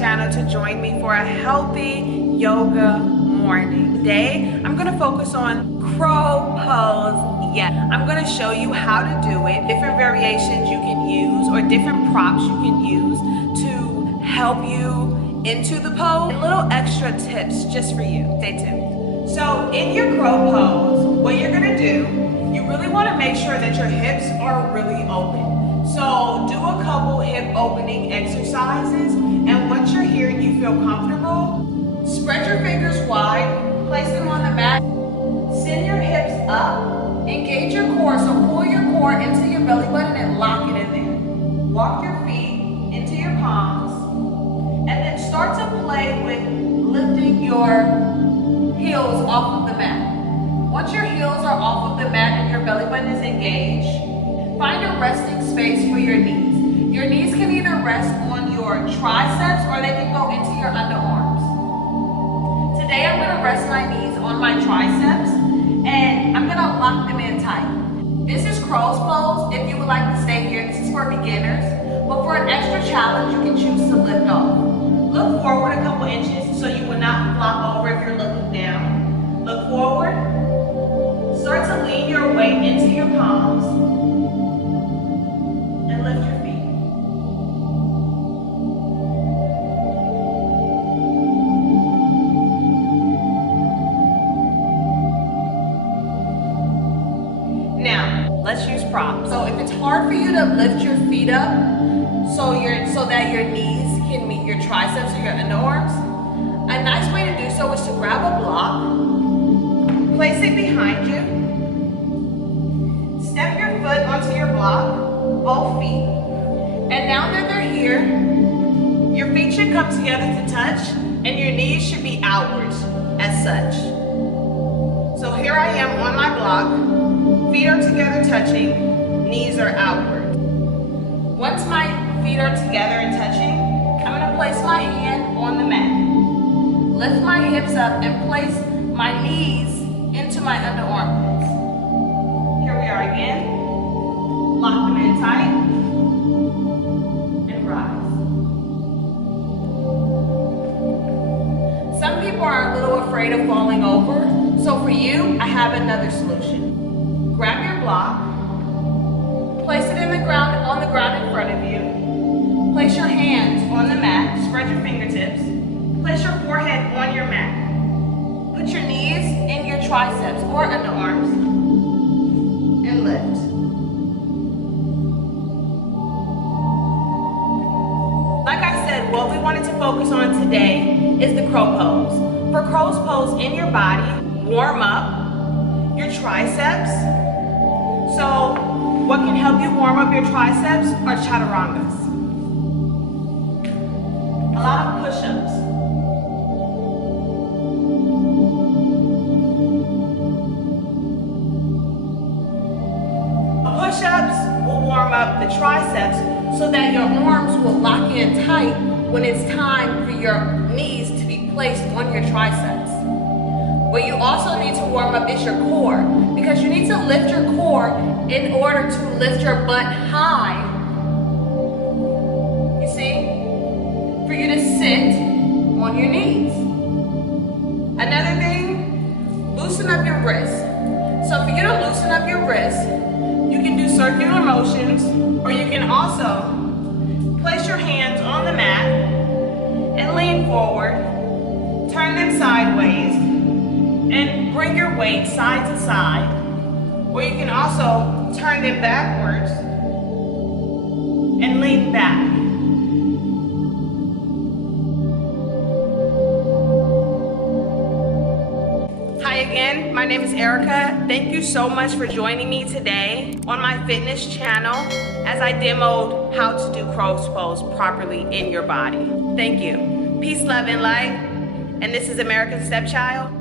channel to join me for a healthy yoga morning. Today, I'm gonna focus on crow pose. Yeah, I'm gonna show you how to do it, different variations you can use or different props you can use to help you into the pose, and little extra tips just for you. Stay tuned. So in your crow pose, what you're gonna do, you really wanna make sure that your hips are really open. So do a couple hip opening exercises, and once you're here and you feel comfortable, spread your fingers wide, place them on the mat, send your hips up, engage your core, so pull your core into your belly button and lock it in there. Walk your feet into your palms, and then start to play with lifting your heels off of the mat. Once your heels are off of the mat and your belly button is engaged, find a resting space for your knees. Your knees can either rest on your triceps or they can go into your underarms. Today I'm gonna rest my knees on my triceps and I'm gonna lock them in tight. This is crow's pose. If you would like to stay here, this is for beginners. But for an extra challenge, you can choose to lift off. Look forward a couple inches so you will not flop over if you're looking down. Look forward. Start to lean your weight into your palms. Lift your feet. Now, let's use props. So if it's hard for you to lift your feet up so that your knees can meet your triceps or your underarms, a nice way to do so is to grab a block, place it behind you, step your foot onto your block, both feet. And now that they're here, your feet should come together to touch and your knees should be outwards as such. So here I am on my block, feet are together touching, knees are outward. Once my feet are together and touching, I'm gonna place my hand on the mat. Lift my hips up and place my knees into my underarmpits. Here we are again. Lock them in tight and rise. Some people are a little afraid of falling over, so for you, I have another solution. Grab your block, place it on the ground in front of you, place your hands on the mat, spread your fingertips, place your forehead on your mat. Put your knees in your triceps or underarms and lift. Like I said, what we wanted to focus on today is the crow pose. For crow's pose in your body, warm up your triceps. So what can help you warm up your triceps are chaturangas. A lot of push-ups. Push-ups will warm up the triceps so that your arms will lock in tight when it's time for your knees to be placed on your triceps. What you also need to warm up is your core, because you need to lift your core in order to lift your butt high. You see? For you to sit on your knees. Another thing, loosen up your wrists. So for you to loosen up your wrists, you can do circular motions, or you can also place your hands on the mat and lean forward, turn them sideways, and bring your weight side to side. Or you can also turn them backwards and lean back. Hi again, my name is Erica. Thank you so much for joining me today on my fitness channel as I demoed how to do crow's pose properly in your body. Thank you. Peace, love, and light. And this is America's Stepchild.